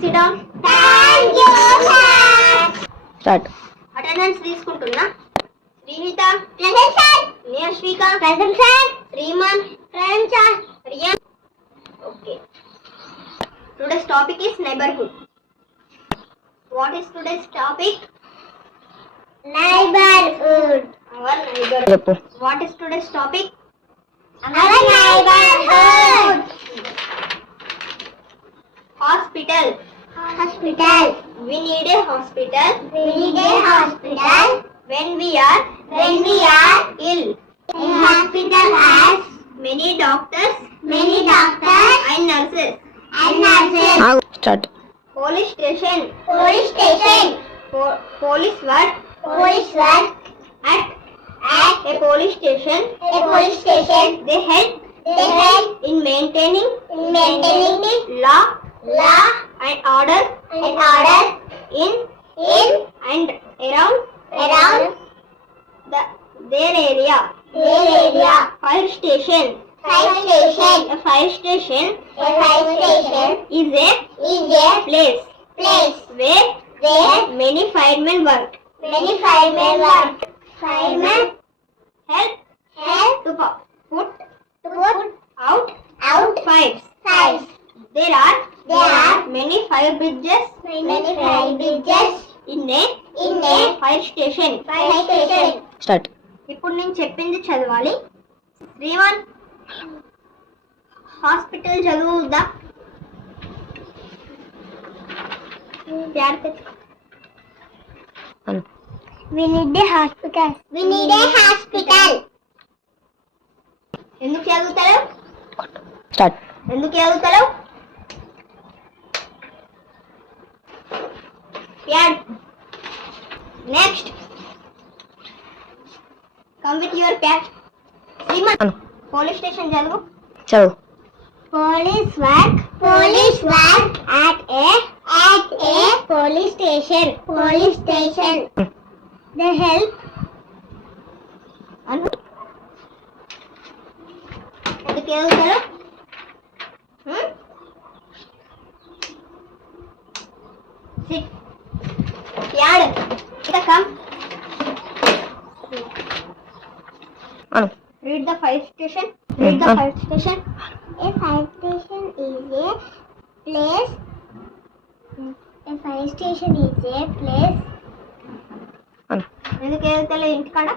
sit down. Thank you, sir. Start. Attendance తీసుకుంటున్నా. Srihitha Present, sir. Niyashvika Present, sir. Sriman Present, sir. Riyan. Okay. Today's topic is neighborhood. What is today's topic? Neighborhood. Our neighborhood. చెప్పు. What is today's topic? Our neighborhood. Hospital. Hospital. We need a hospital We need a hospital when we are ill. A hospital has Many doctors many doctors and nurses. and nurses. ఆగు. Start. Police station. Police station. Police work Police work at at a police station. a police station. They help They help in maintaining maintaining law law and order and order in in and around around their area. their area. Fire station. Fire station. A fire station A fire station is a is a place place where where many firemen work. many firemen work. Firemen Help help to put to put out out fires. fires. There are many fire bridges Many fire bridges in in a fire station. fire station. Start. ఇప్పుడు నేను చెప్పింది చదవాలి. Shriman hospital చదువుదా? అను. We need a hospital. We need a hospital. ఎందుకు చదువుతారు? Start. ఎందుకు చదువుతారు? Next come with your cat. Sriman Anu. Police station చదువు. చదువు. Police work at a police station. Police station. They help అను. ఎందుకు చదువుతారు? సిట్. యాడ్. ఇంకా come. Anu. Read the fire station. Read the fire station. a fire station is a place. A fire station is a place అను. ఎందుకు వెళ్తాలో ఇంటికాడ